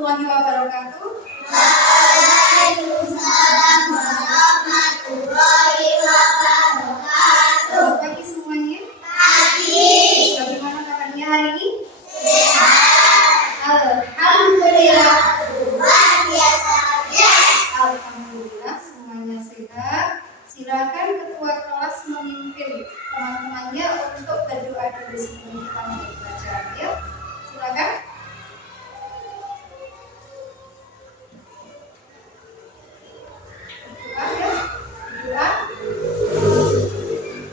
warahmatullahi wabarakatuh. Waalaikumsalam warahmatullahi wabarakatuh. Selamat pagi semuanya. Pagi. Bagaimana kabarnya hari ini? Sehat. Alhamdulillah. Luar biasa. Yes. Alhamdulillah semuanya sehat. Silakan ketua kelas memimpin teman-temannya untuk berdoa dulu sebelum kita mulai belajar. Yuk, silakan.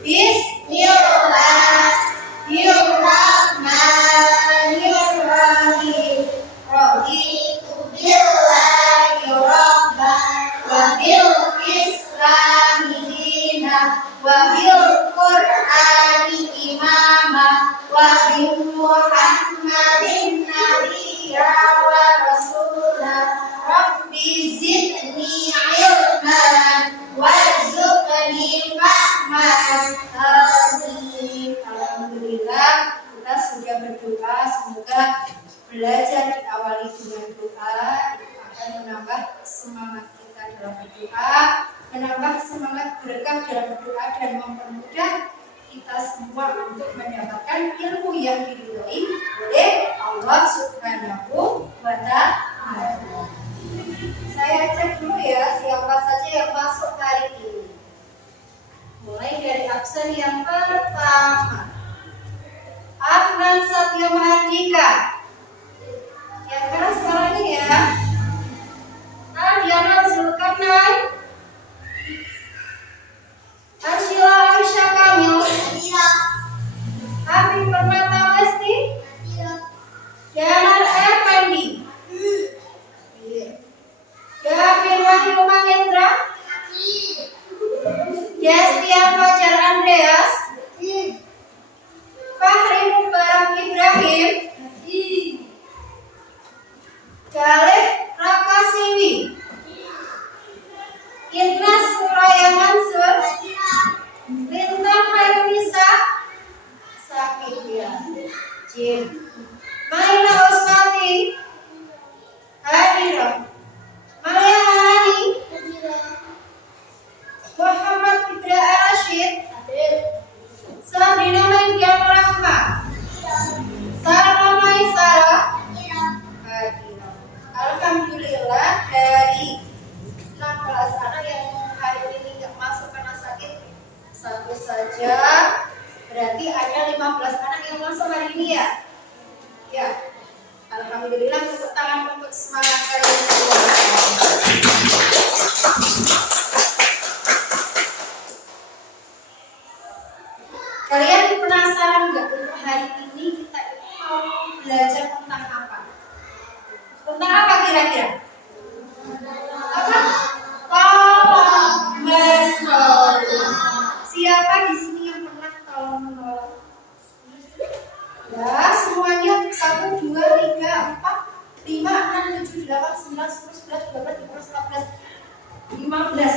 Bismillahirrahmanirrahim. Raditu billahi rabban wa bil islami dinan wa bil qur'ani imama wa bi muhammadin nabiyya wa rasula. Rabbi zidni ilman warzuqni fahman. Amin. Alhamdulillah kita sudah berdoa, semoga belajar diawali dengan doa itu akan menambah semangat kita dalam berdoa, menambah semangat berkah dalam berdoa dan mempermudah kita semua untuk mendapatkan ilmu yang diridhoi oleh Allah Subhanahu wa Ta'ala. Saya cek dulu ya siapa saja yang masuk hari ini. Mulai dari absen yang pertama, Afnan Satya Mahardika. Yang keras suaranya ya. Diana Zulkarnain. Arshila Aisyah Kamil. Afif Permata Lesti. Diana Effendi. Gavin Wahyu Mahendra. Destian Fajar Andreas. Fahri Mubarak Ibrahim. Galih Rakasiwi. Innas Suraya Mansur. Lintang Khairunisa. Sakiya Jin. Maila Osmati. Hadirah. Maria Halani. Muhammad Fidra Rashid. Sabrina Menggian Rahma. Sarah Maisara. Alhamdulillah dari 16 anak yang hari ini nggak masuk karena sakit satu saja, berarti ada 15 anak yang masuk hari ini ya. Ya, alhamdulillah, tepuk tangan untuk semangat kalian semua. Kalian penasaran nggak untuk hari ini kita mau belajar tentang apa? Tentang apa kira-kira? Apa? Tolong menolong. Siapa di sini yang pernah tolong menolong? Ya, semuanya 1, 2, 3, 4, 5, 6, 7, 8, 9, 10, 11, 12, 13, 14, 15.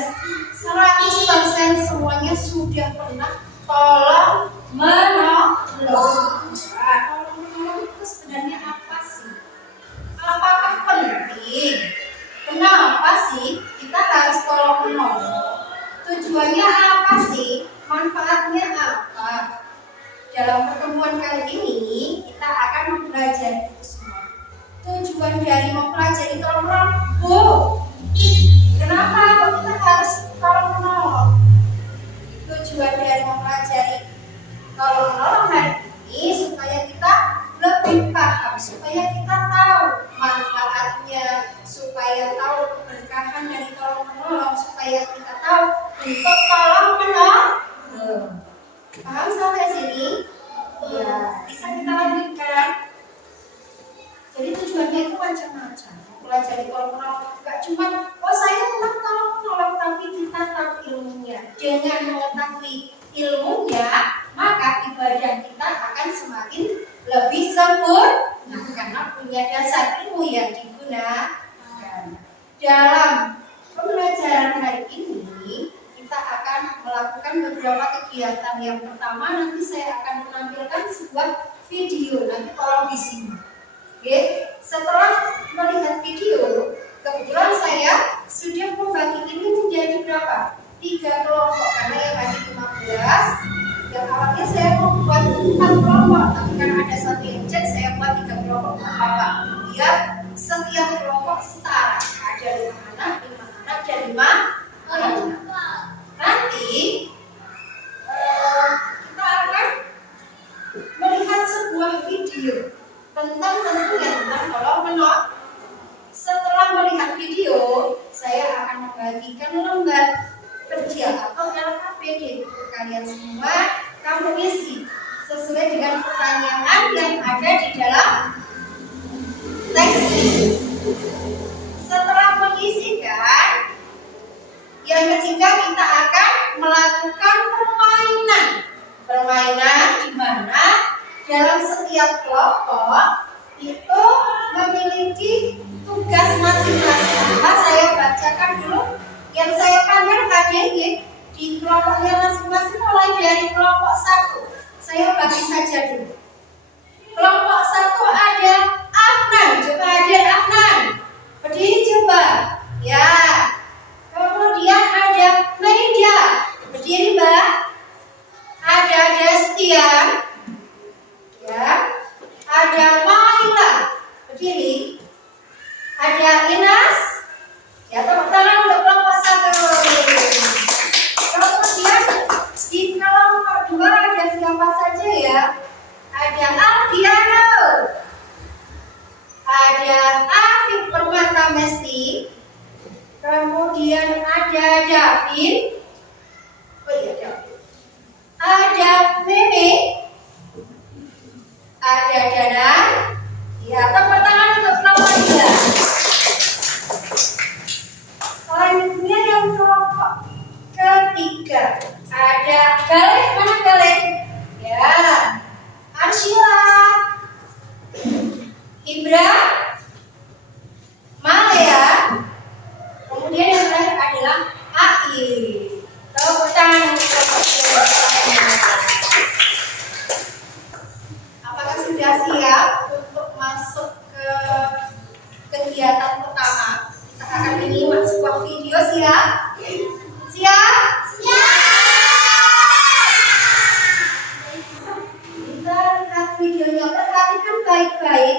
100% semuanya sudah pernah tolong menolong. Nah, tolong menolong itu sebenarnya apa sih? Apakah penting? Kenapa sih kita harus tolong menolong? Tujuannya apa sih? Manfaatnya apa? Dalam pertemuan kali ini kita akan mempelajari itu semua. Tujuan dari mempelajari tolong menolong. Kenapa kok kita harus tolong menolong? Tujuan dari mempelajari tolong menolong hari ini supaya kita lebih paham, supaya kita tahu manfaatnya, supaya tahu keberkahan dari tolong menolong, supaya kita tahu untuk tolong menolong. Paham sampai sini? Ya, bisa kita lanjutkan. Jadi tujuannya itu macam-macam. Pelajari tolong menolong gak cuma saya tentang tolong menolong, tapi kita tahu ilmunya. Dengan mengetahui ilmunya, maka ibadah kita akan semakin lebih sempurna karena punya dasar ilmu yang digunakan. Dalam pembelajaran hari ini kita akan melakukan beberapa kegiatan. Yang pertama, nanti saya akan menampilkan sebuah video, nanti tolong disimak. Oke? setelah melihat video, kebetulan saya sudah membagi ini menjadi berapa? 3 kelompok, karena yang hadir 15. Yang awalnya saya membuat 4 kelompok, tapi karena ada satu yang cek, saya buat 3 kelompok. Apa? Biar setiap kelompok setara. Ada 5 anak, 5 anak, dan 5 anak. Nanti kita akan melihat sebuah video tentang tentunya tentang tolong menolong. Setelah melihat video, saya akan membagikan lembar kerja atau LKPD untuk kalian semua. Kamu isi sesuai dengan pertanyaan yang ada di dalam teks ini. Setelah mengisikan, yang ketiga kita akan melakukan permainan. Permainan di mana dalam setiap kelompok itu memiliki tugas masing-masing. Nah, saya bacakan dulu yang saya panggil KDY di kelompoknya masing-masing, mulai dari kelompok 1. Saya bagi saja dulu. Kelompok 1 ada Afnan. Coba hadir Afnan. Berdiri coba. Ya. Kemudian ada Meida. Berdiri Mbak. Ada Destian. Ya. Ada Maila. Berdiri. Ada Inas. Ya, tepuk tangan untuk kelompok 1. Kemudian di kelompok 2 ada siapa saja ya? Ada Aldiano. Ada Afif Permata Mesti. Kemudian ada Davin. Oh iya, Davin. Ada Meme. Ada Dana. Ya, tepuk tangan untuk kelompok 3. Selanjutnya yang kelompok ketiga ada Galih. Mana Galih? Ya, Arsyila, Ibra, Malaya. Kemudian yang terakhir adalah AI. Tepuk tangan untuk kelompok ketiga. Apakah sudah siap untuk masuk ke kegiatan pertama? Kita akan menyimak sebuah video. Siap? Siap? Kita lihat videonya, perhatikan baik-baik.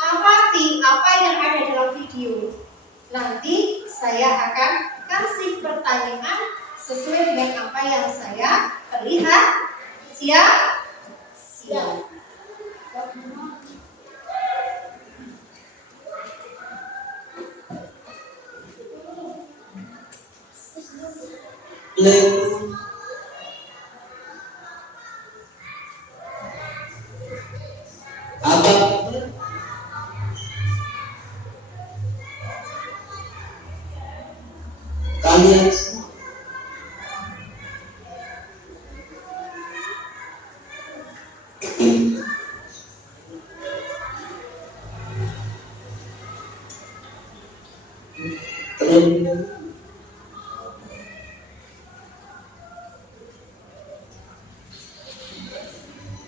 Amati apa yang ada dalam video. Nanti saya akan kasih pertanyaan sesuai dengan apa yang saya lihat. Siap? Siap. Apa kalian semua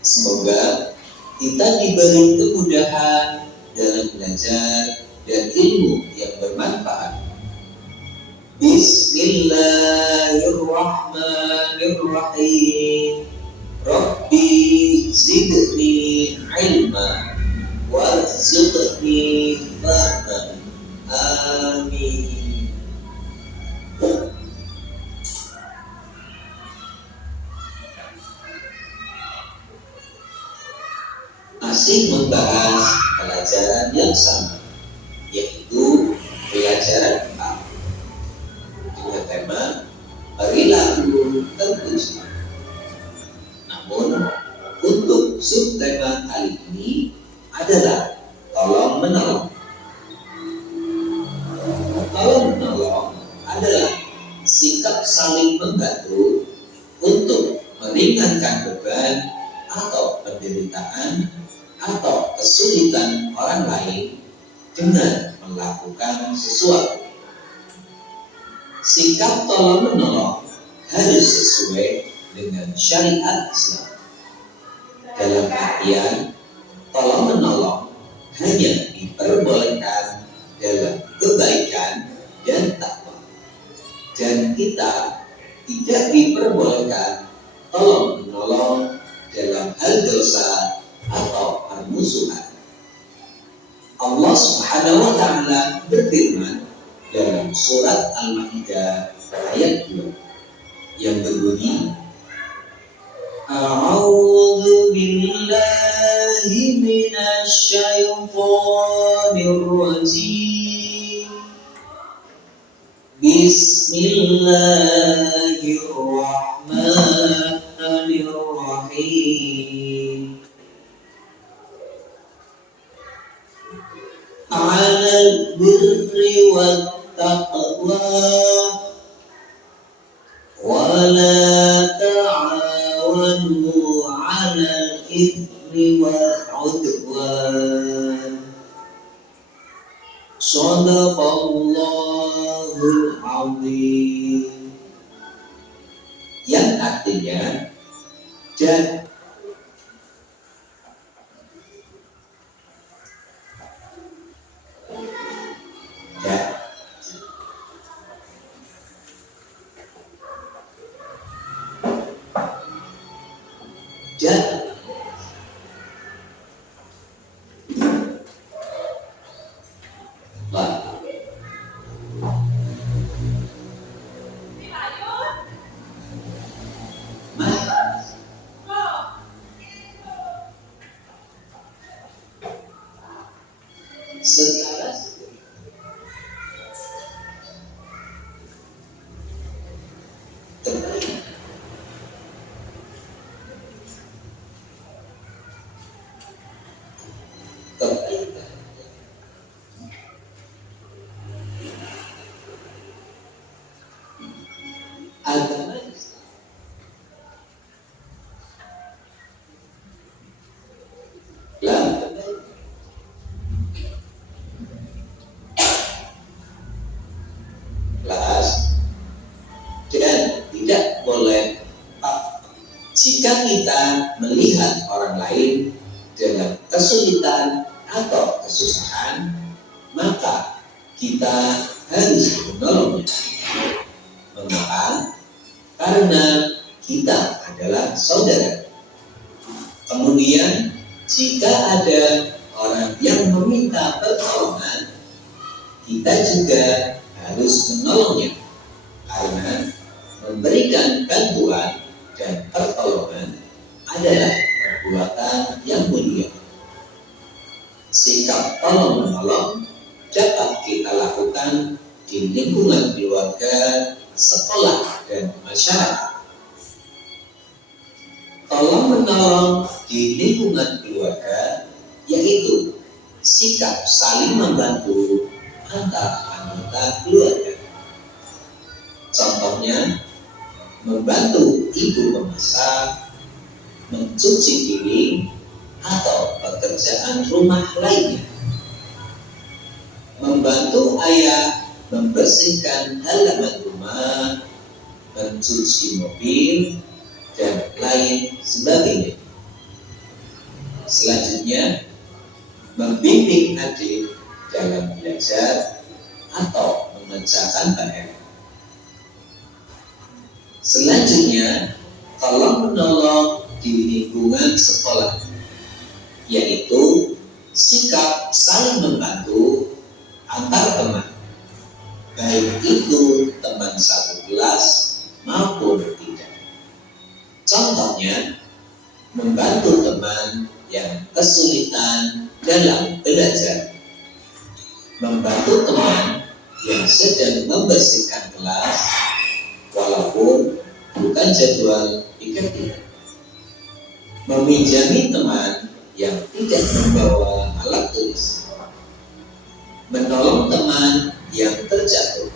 semoga kita diberi kemudahan dalam belajar dan ilmu yang bermanfaat. Bismillahirrahmanirrahim. Rabbi zidni ilma warzuqni fahma. Amin. Masih membahas pelajaran yang sama, yaitu pelajaran A dengan tema perilaku terpuji. Namun untuk subtema kali ini adalah tolong menolong. Tolong menolong adalah sikap saling membantu untuk meringankan beban atau penderitaan atau kesulitan orang lain dengan melakukan sesuatu. Sikap tolong menolong harus sesuai dengan syariat Islam. Dalam artian tolong menolong hanya diperbolehkan dalam kebaikan dan takwa, dan kita tidak diperbolehkan tolong menolong dalam hal dosa atau permusuhan. Allah Subhanahu wa taala berfirman dalam surat Al-Maidah ayat 2 yang berbunyi, A'udzu billahi minasy syaithanir rajim. Bismillahirrahmanirrahim. 'Alal birri wat taqwa wa la ta'awanu 'alal itsmi wal 'udwan. Shadaqallahul azim. Yang artinya dan agama Islam kelas dan tidak boleh jika kita melihat orang lain dalam kesulitan atau kesusahan, maka kita harus menolongnya. Mengapa? Karena kita adalah saudara. Kemudian jika ada orang yang meminta pertolongan, kita juga harus menolongnya, karena memberikan bantuan dan pertolongan adalah perbuatan yang mulia. Sikap tolong menolong dapat kita lakukan di lingkungan keluarga, sekolah, dan masyarakat. Tolong menolong di lingkungan keluarga yaitu sikap saling membantu antar anggota keluarga. Contohnya, membantu ibu memasak, mencuci piring, atau pekerjaan rumah lainnya. Membantu ayah membersihkan halaman rumah, mencuci mobil, dan lain sebagainya. Selanjutnya, membimbing adik dalam belajar atau mengerjakan PR. Selanjutnya, tolong menolong di lingkungan sekolah, yaitu sikap saling membantu antar teman, baik itu teman satu kelas maupun tidak. Contohnya, membantu teman yang kesulitan dalam belajar, membantu teman yang sedang membersihkan kelas walaupun bukan jadwal dikasih, meminjami teman yang tidak membawa alat tulis, menolong teman yang terjatuh,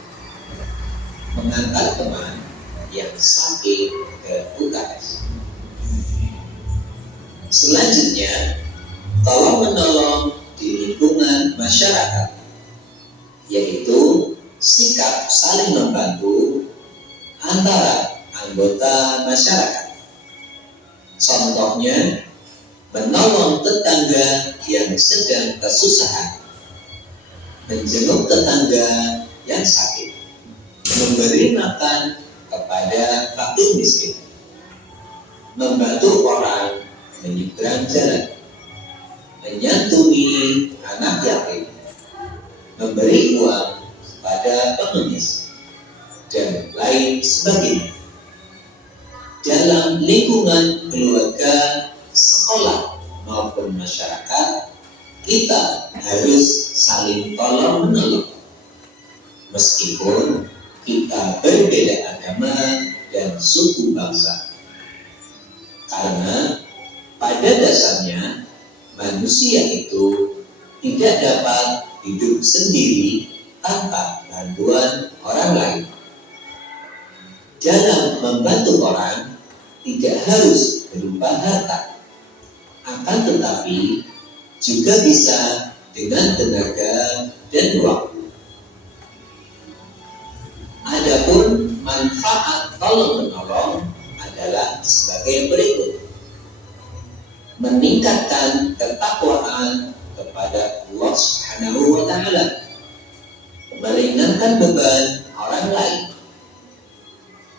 mengantar teman yang sakit ke UKS. Selanjutnya, tolong menolong di lingkungan masyarakat, yaitu sikap saling membantu antara anggota masyarakat. Contohnya, menolong tetangga yang sedang kesusahan, menjenguk tetangga yang sakit, memberi makan kepada fakir miskin, membantu orang menyeberang jalan, menyantuni anak yatim, memberi uang kepada pengemis, dan lain sebagainya. Dalam lingkungan keluarga, sekolah, maupun masyarakat, kita harus saling tolong-menolong. Meskipun kita berbeda agama dan suku bangsa. Karena pada dasarnya manusia itu tidak dapat hidup sendiri tanpa bantuan orang lain. Dalam membantu orang tidak harus berupa harta, akan tetapi juga bisa dengan tenaga dan waktu. Adapun manfaat tolong-menolong adalah sebagai berikut: meningkatkan ketakwaan kepada Allah Subhanahu wa Ta'ala, meringankan beban orang lain,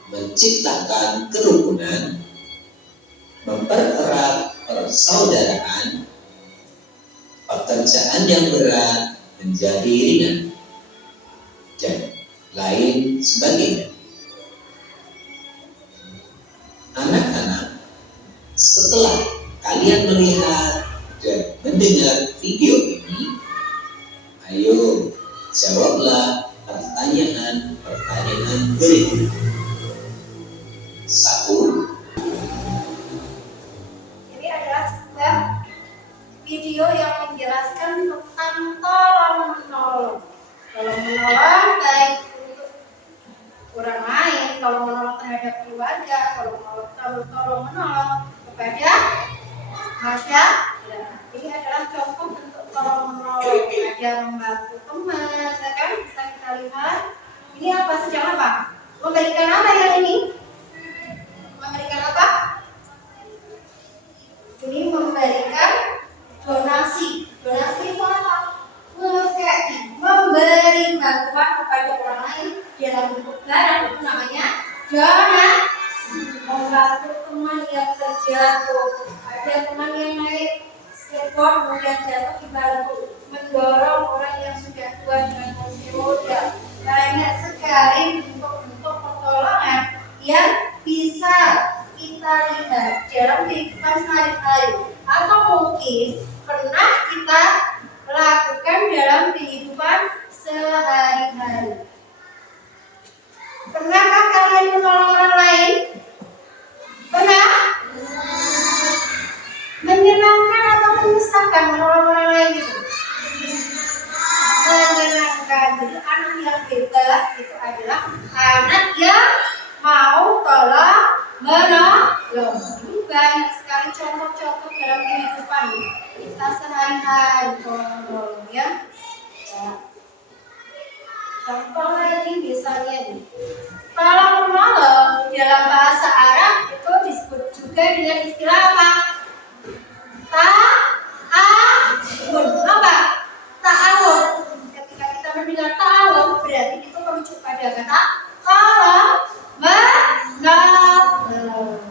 menciptakan kerukunan, mempererat persaudaraan, pekerjaan yang berat menjadi ringan, dan lain sebagainya. Anak-anak, setelah kalian melihat dan mendengar video ini, ayo jawablah pertanyaan berikut. 1. Ini adalah sebuah video yang menjelaskan tentang tolong-menolong. Tolong-menolong baik untuk orang lain, tolong-menolong terhadap keluarga, tolong-menolong kepada masyarakat. Ini adalah contoh bentuk tolong-menolong. Ada membantu teman, kan? Bisa kita lihat. Ini apa? Sedang apa? Memberikan apa yang ini? Memberikan apa? Ini memberikan donasi. Donasi itu apa? Memberi bantuan kepada orang lain dalam bentuk barang, itu namanya donasi. Membantu teman yang terjatuh, ada teman yang naik skateboard kemudian jatuh, dibantu. Mendorong orang yang sudah tua dengan kursi roda. Banyak sekali bentuk-bentuk pertolongan yang bisa kita lihat dalam kehidupan sehari-hari, atau mungkin pernah kita lakukan dalam kehidupan sehari-hari. Pernahkah kalian menolong orang lain? Pernah? Menyenangkan atau menyusahkan menolong orang lain itu? Menyenangkan. Jadi anak yang hebat itu adalah anak yang mau tolong menolong. Ini banyak sekali contoh-contoh dalam kehidupan kita sehari-hari tolong ya. Contoh lagi misalnya nih, tolong menolong dalam bahasa Arab itu disebut juga dengan istilah apa? Ta'awun. Apa? Ta'awun. Ketika kita mendengar ta'awun, berarti itu merujuk pada kata tolong menolong.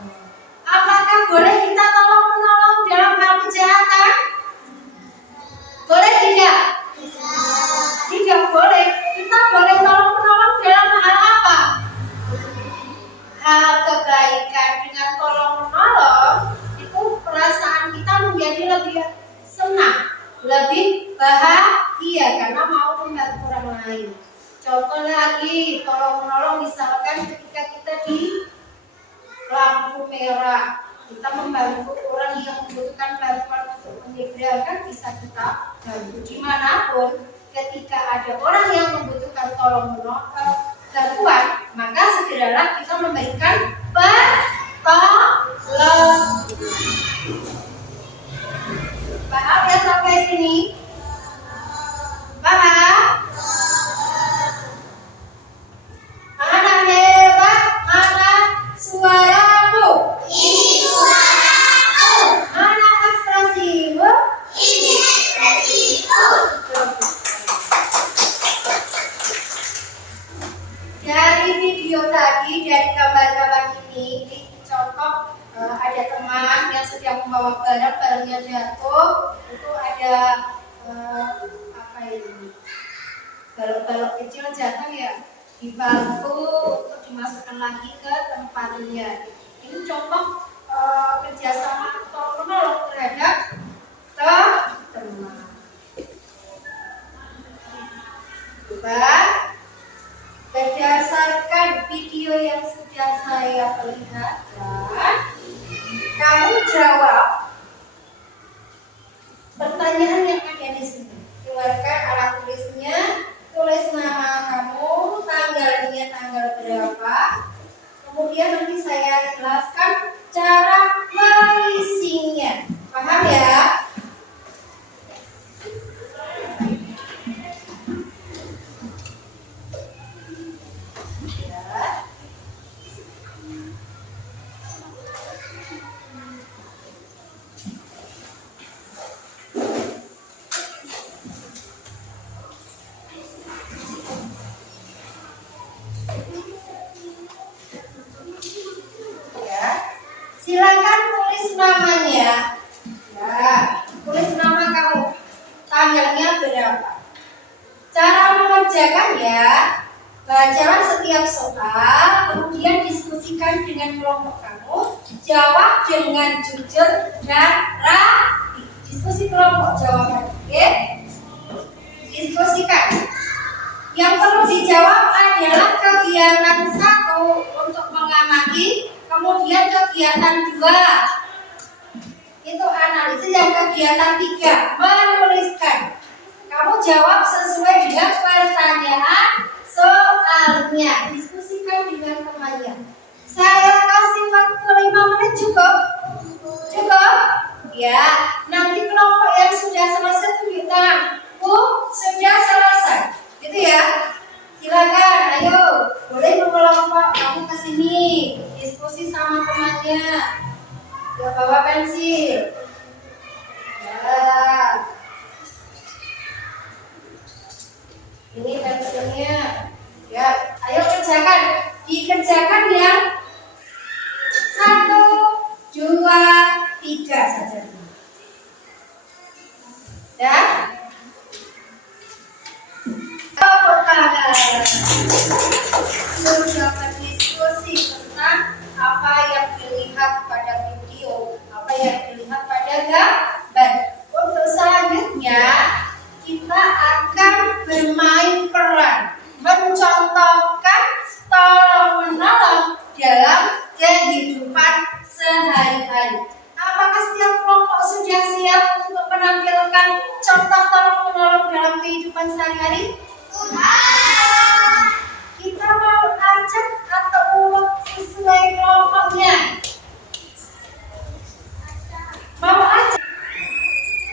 Apakah boleh kita tolong menolong dalam hal kejahatan? Boleh tidak? Tidak boleh. Kita boleh tolong menolong dalam hal apa? Hal kebaikan. Dengan tolong menolong itu perasaan kita menjadi lebih senang, lebih bahagia karena mau membantu orang lain. Contoh lagi, tolong menolong misalkan ketika kita di lampu merah, kita membantu orang yang membutuhkan bantuan untuk menyeberang, kan bisa kita bantu dimanapun. Ketika ada orang yang membutuhkan bantuan, maka segeralah kita memberikan pertolongan. Paham ya sampai sini? Paham? Anak hebat, mana suaramu? Ini suaraku. Mana ekspresimu? Ini ekspresiku. barangnya jatuh, itu ada apa ini? Balok-balok kecil jatuh ya, dibantu untuk dimasukkan lagi ke tempatnya. Ini contoh kerjasama atau menolong terhadap teman. Coba berdasarkan video yang sudah saya perlihatkan, kamu jawab pertanyaan yang ada di sini. Keluarkan alat tulisnya, tulis nama kamu, tanggalnya tanggal berapa. Kemudian nanti saya jelaskan cara mengisinya. Paham ya? Silakan tulis namanya. Ya, tulis nama kamu. Tanggalnya berapa? Cara mengerjakan ya, bacalah setiap soal, kemudian diskusikan dengan kelompok kamu, jawab dengan jujur dan rapi. Diskusi kelompok jawaban, oke? Diskusikan. Yang perlu dijawab adalah kegiatan 1 untuk mengamati, kemudian kegiatan 2 itu analisis, yang kegiatan 3 menuliskan. Kamu jawab sesuai dengan pertanyaan soalnya. Diskusikan dengan temannya. Saya kasih waktu 5 menit cukup? Cukup? Ya, nanti kelompok yang sudah selesai tunjuk tangan. Sudah selesai. Gitu ya. Silakan, ayo. Boleh berkelompok, kamu ke sini. Diskusi sama temannya. Ya, bawa pensil. Ya. Ini pensilnya. Ya, ayo kerjakan. Dikerjakan ya. 1, 2, 3 saja. Ya. Tepuk tangan. Sudah berdiskusi tentang apa yang dilihat pada video, apa yang dilihat pada gambar. Untuk selanjutnya kita akan bermain peran, mencontohkan tolong-menolong dalam kehidupan sehari-hari. Apakah setiap kelompok sudah siap untuk menampilkan contoh tolong-menolong dalam kehidupan sehari-hari? Kita mau acak atau urut sesuai kelompoknya? Mau acak?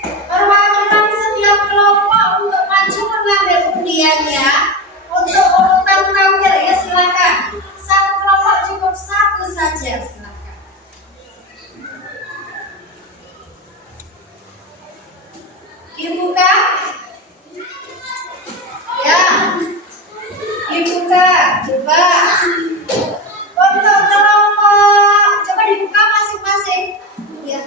Perwakilan setiap kelompok untuk maju mengambil undiannya. Untuk urutan tampil ya silakan. Satu kelompok cukup 1 saja, silakan. Dibuka. Ya, dibuka, coba. Untuk kelompok, coba dibuka masing-masing. Ya.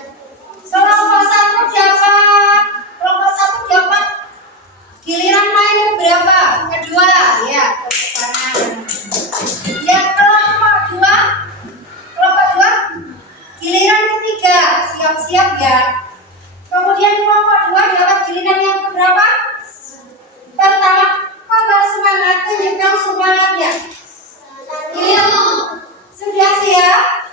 Kelompok 1 dapat, kelompok 1 dapat giliran main berapa? Kedua, ya, tepuk tangan. Yang kelompok 2, giliran ketiga, siap-siap ya. Kemudian kelompok 2 dapat giliran yang keberapa? Pertama, kok gak semangat? Tunjukkan semangatnya. Iya. Sudah siap?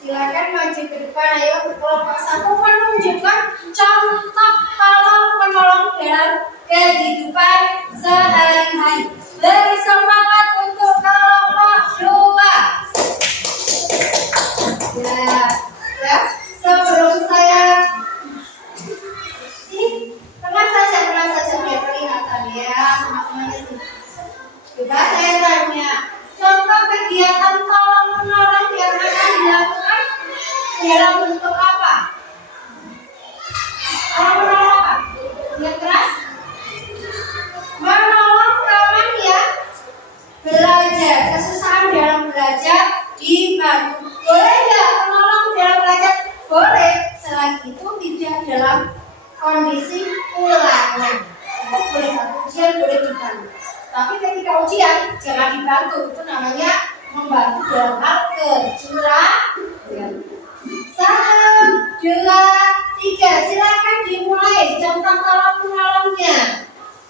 Silakan maju ke depan. Ayo, kelompok 1 menunjukkan contoh tolong-menolong dalam kehidupan sehari-hari. Beri semangat untuk kelompok 2. Ya. Sebelum saya tenang saja biar kelihatan ya sama-samanya sih. Coba saya tanya, contoh kegiatan tolong-menolong yang akan dilakukan dalam bentuk apa? Tolong-menolong apa? Yang keras? dalam kondisi ulangan. Boleh ujian, boleh dibantu. Tapi ketika ujian jangan dibantu, itu namanya membantu dalam hal kecurangan. 1, 2, 3, silakan dimulai contoh tolong menolongnya.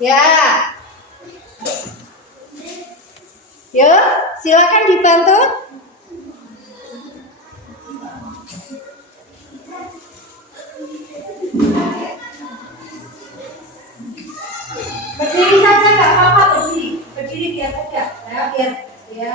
Ya. Yuk, silakan dibantu. Berdiri saja nggak apa-apa, berdiri biar tegak. Ya, biar ya.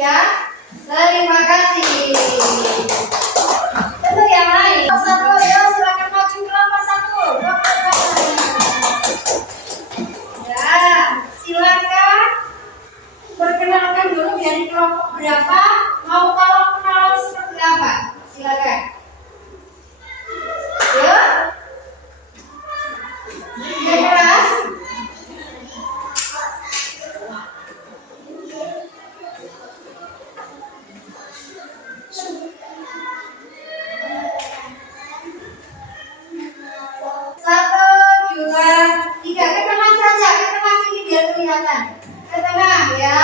Ya, terima kasih. Untuk yang lain, satu, ya silakan maju kelompok satu. Ya, silakan perkenalkan dulu dari kelompok berapa, mau tolong kenalan seperti apa? Silakan. Ya, ya keras. Ke tengah ya,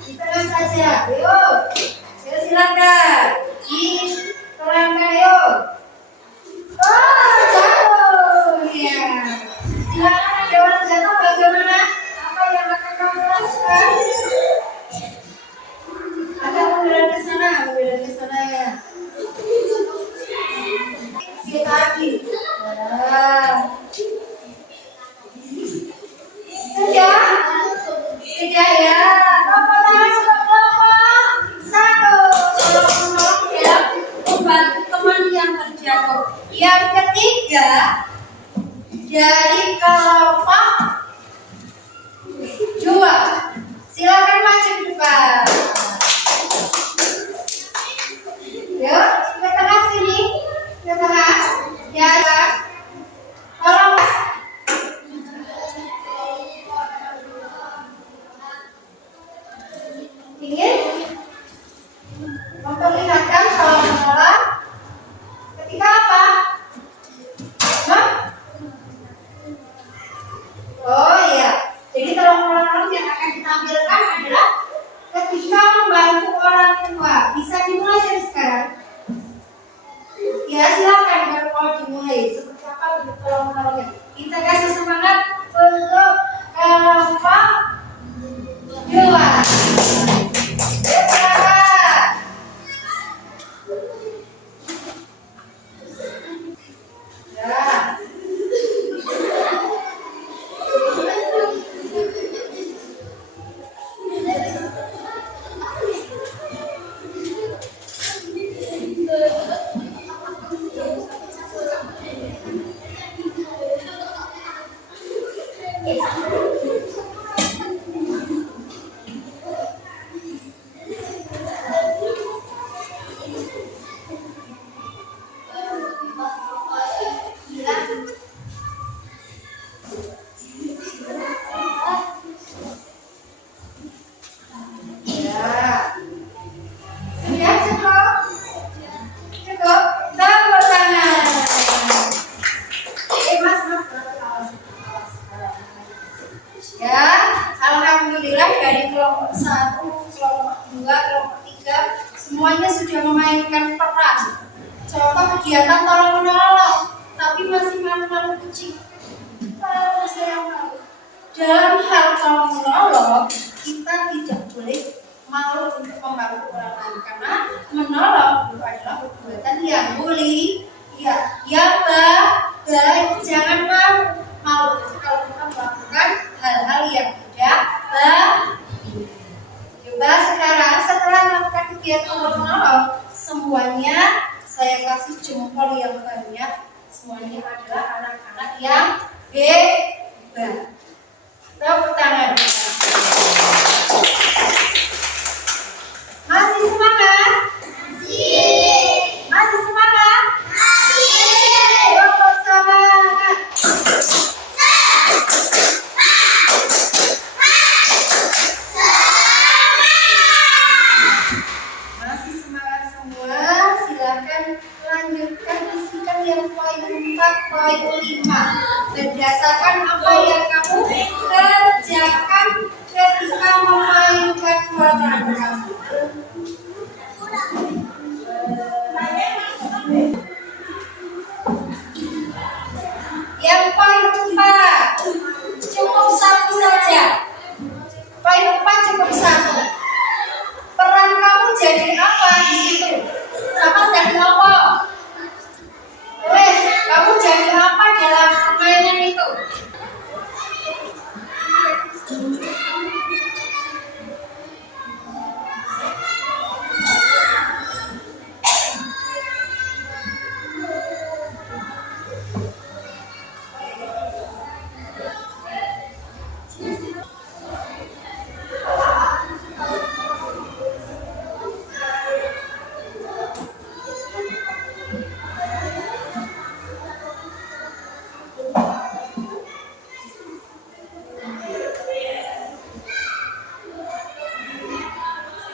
di tengah saja. Yuk, silakan. Di tengah yuk. Oh, jatuh. Ya. Silakan ada orang jatuh bagaimana? Apa yang akan kamu lakukan? Ada pembelian ke sana ya. Kita lagi. Sudah ya, kelompok tangan untuk kelompok satu. Tolong menolong ya, membantu teman yang terjatuh. Yang ketiga dari kelompok 2, silakan maju ke depan. Yuk, ke tengah sini, ke tengah. Ya, tolong. Ingin memperlihatkan kalau menolong ketika apa? Hah? Oh iya, jadi tolong menolong yang akan ditampilkan adalah ketika membantu orang tua. Bisa dimulai dari sekarang. Ya silakan kalau mau dimulai. Seperti apa bentuk tolong menolongnya? Kita kasih semangat untuk kelompok 2. Kelompok 1, kelompok 2, kelompok 3 semuanya sudah memainkan peran. Contoh kegiatan tolong menolong, tapi masih malu-malu kucing. Saya malu. Dalam hal tolong menolong, kita tidak boleh malu untuk membantu orang lain karena menolong itu adalah perbuatan yang mulia. Yang baik, jangan malu itu kalau kita melakukan hal-hal yang tidak baik. Coba sekarang setelah melakukan kegiatan menolong, semuanya saya kasih jempol yang banyak semuanya adalah anak-anak yang hebat. Tepuk tangan. Masih semangat? Masih semangat? Kelompok semangat. Masih semangat semua? Silakan lanjutkan isikan yang poin 4, poin 5. Berdasarkan apa yang kamu kerjakan ketika memainkan ruangan kamu. Yang poin 4 cukup satu saja. Poin 4 cukup satu. Peran kamu jadi apa di situ? Sama jadi apa? Wes, kamu jadi apa dalam permainan itu?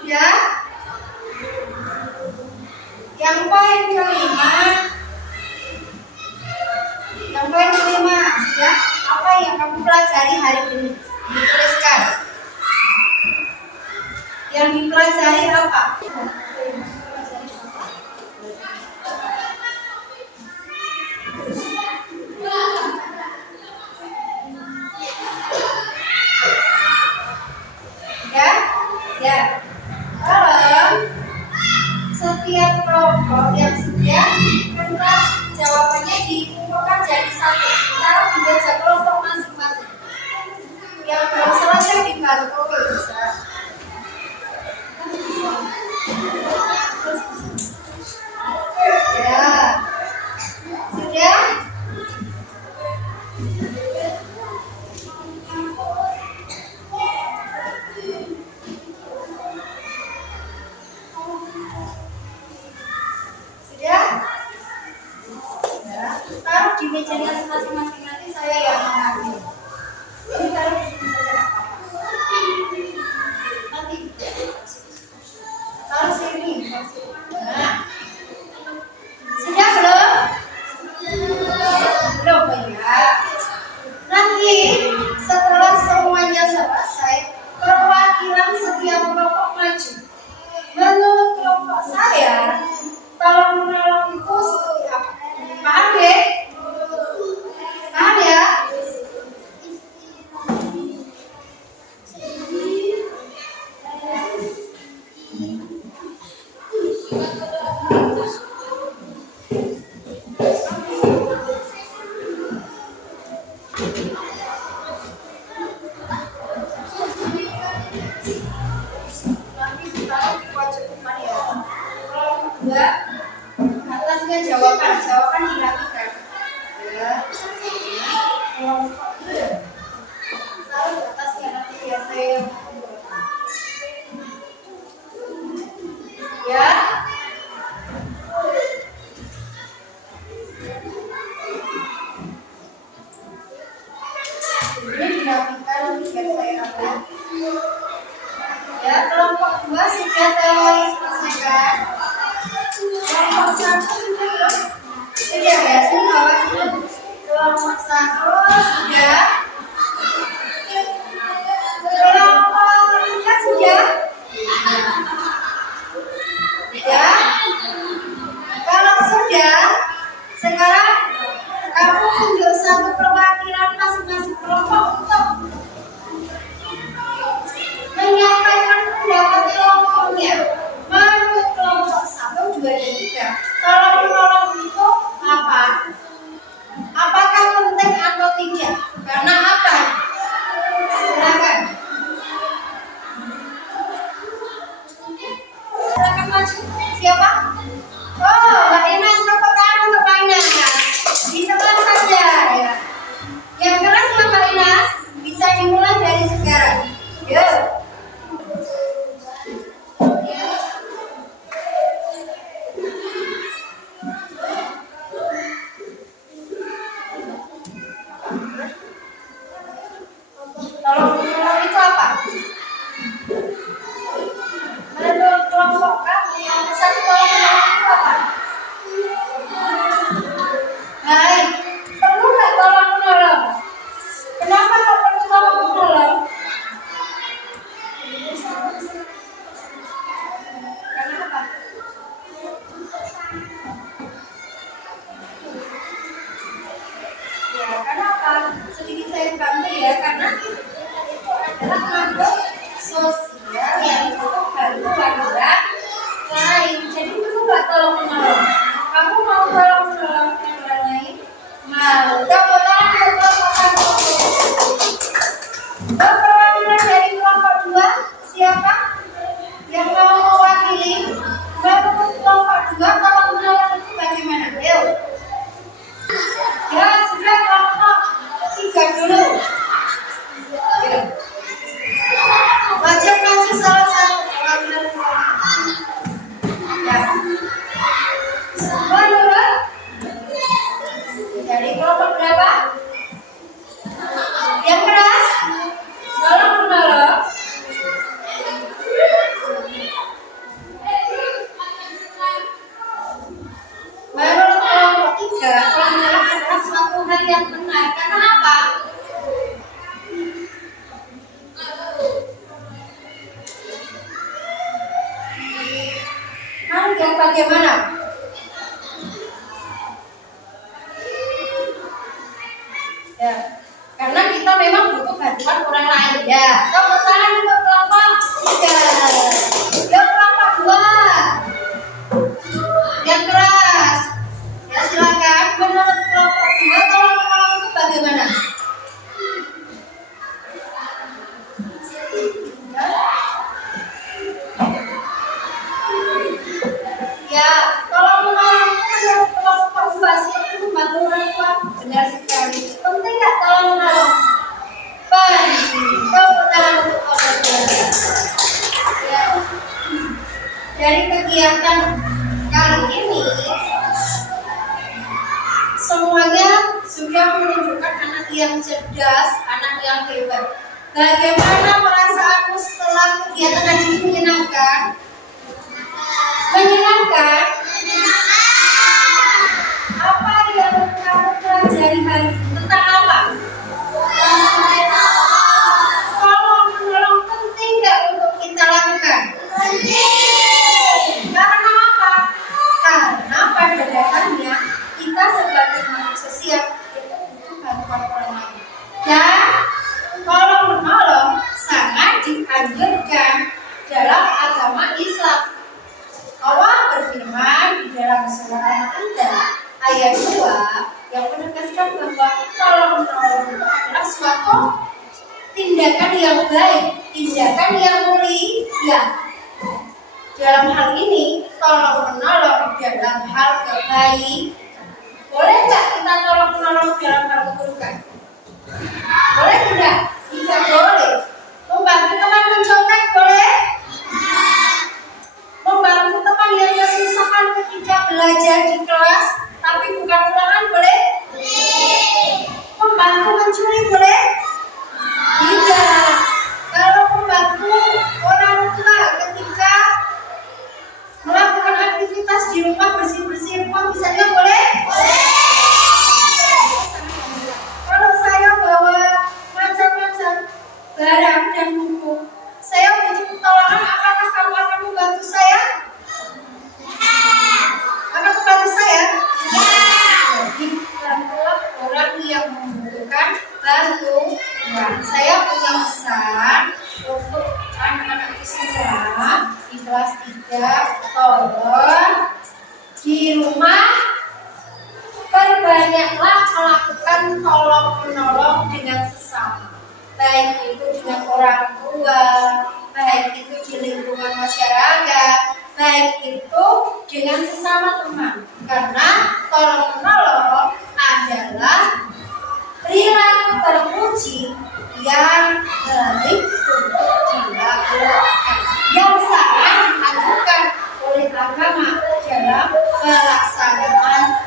Ya, yang poin kelima, ya, apa yang kamu pelajari hari ini? Dituliskan. Yang dipelajari apa? Ya. Dalam setiap kelompok yang sudah kertas jawabannya dikumpulkan jadi satu. Taruh di meja kelompok masing-masing. Yang belum selesai dibantu bisa. Ya, sudah. Taruh di mejanya masing-masing, nanti saya yang mengambil. Ini taruh di sini saja. Nanti taruh sini. Nah, sudah belum? Belum ya. Nanti setelah semuanya selesai, perwakilan setiap kelompok maju. Menurut kelompok saya, tolong menolong itu seperti apa? Paham ya? Paham ya? Nanti ditaruh di pojok depan ya. Kalau enggak, atasnya jawaban dirapikan. Ya. Taruh di atasnya nanti biar saya yang ya. Ini dirapikan biar saya ambil. Ya, kelompok 2 sudah terselesaikan. Kelompok 1 sudah belum? Sudah ya, saya bawa sini. Kelompok 1 sudah sedikit saya bantu ya, karena itu adalah makhluk sosial yang butuh bantuan orang lain. Jadi perlu nggak tolong menolong? Kamu mau tolong menolong orang lain? Mau? Perwakilan dari kelompok 2 siapa yang mau mewakili? Menurut kelompok 2 tolong menolong itu bagaimana? Ayo. Ya sudah, kelompok 3 dulu. Wajib maju salah satu perwakilan kelompok. Ya. Semua nurut. Dari kelompok berapa? Yang keras? Tolong menolong. Menurut kelompok 3, kalau menolong adalah suatu hal yang benar. Karena apa? Mari lihat bagaimana. Ya, karena kita memang butuh bantuan orang lain. Ya, tepuk tangan untuk kelompok 3. Yuk kelompok 2. Yang keras. Ya silakan. Menurut kelompok 2 tolong menolong itu bagaimana? Ya, tolong menolong itu menurut kelompok 2 siapa itu membantu orang tua? Benar sekali. Penting nggak tolong menolong? Penting. Tepuk tangan untuk kelompok 2. Ya. Dari kegiatan kali ini semuanya sudah menunjukkan anak yang cerdas, anak yang hebat. Bagaimana perasaanmu setelah kegiatan hari ini? Menyenangkan? Menyenangkan? Apa yang kamu pelajari hari ini? Tentang apa? Kalau menolong penting nggak untuk kita lakukan? Karena apa? Karena pada dasarnya kita sebagai makhluk sosial itu butuh bantuan orang lain. Dan tolong menolong sangat dianjurkan dalam agama Islam. Allah berfirman di dalam surah Al-Ma'idah ayat 2 yang menegaskan bahwa tolong menolong itu adalah suatu tindakan yang baik, tindakan yang mulia. Dalam hal ini, tolong menolong dalam hal kebaikan. Boleh nggak kita tolong menolong dalam hal keburukan? Boleh tidak? Tidak boleh. Membantu teman mencontek boleh? Membantu teman yang kesusahan ketika belajar di kelas tapi bukan ulangan boleh? Membantu mencuri boleh? Tidak. Kalau membantu orang tua ketika melakukan aktivitas di rumah, bersih-bersih rumah misalnya boleh? Kalau saya bawa macam-macam barang dan buku, saya butuh pertolongan, apakah kamu akan membantu saya? Akan membantu saya? Jadi bantulah orang yang membutuhkan bantuan. Saya punya pesan untuk anak-anak di sekolah di kelas 3, tolong di rumah perbanyaklah melakukan tolong menolong dengan sesama, baik itu dengan orang tua, baik itu di lingkungan masyarakat, baik itu dengan sesama teman. Karena tolong menolong adalah perilaku terpuji yang baik untuk dilakukan, yang sangat dianjurkan oleh agama dalam pelaksanaan.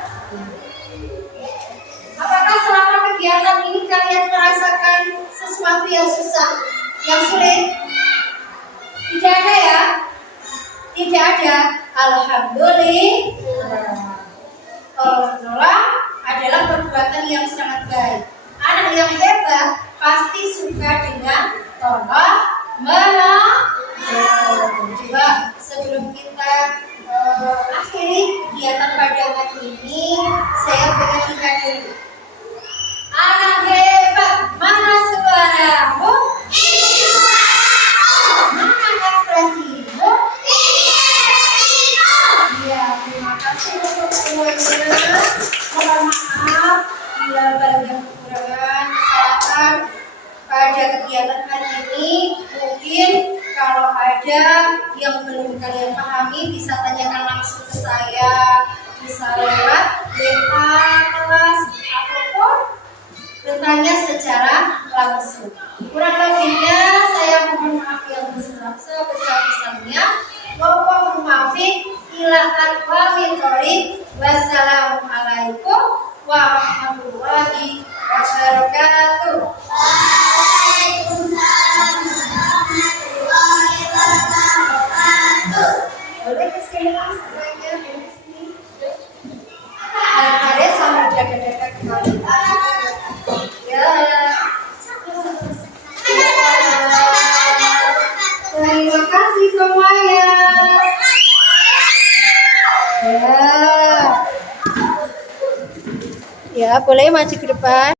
Apakah selama kegiatan ini kalian merasakan sesuatu yang susah, yang sulit? Tidak ada ya? Tidak ada. Alhamdulillah. Tolong menolong adalah perbuatan yang sangat baik. Anak yang hebat pasti suka dengan tolong menolong. Coba sebelum kita akhiri kegiatan pada hari ini, saya berikan dulu. Anak hebat. Bila banyak kekurangan, kesalahan pada kegiatan hari ini, mungkin kalau ada yang belum kalian pahami bisa tanyakan langsung ke saya, bisa lewat WA kelas ataupun bertanya secara langsung. Kurang lebihnya saya mohon maaf yang sebesar-besarnya. Wallahul muwaffiq ila aqwamit thoriq. Wassalamualaikum warahmatullahi wabarakatuh. Waalaikumsalam warahmatullahi wabarakatuh. Boleh kesini semuanya dari sini. Ada sama jaga-jaga kembali. Ya. Terima kasih semuanya. Ya. Ya, boleh maju ke depan.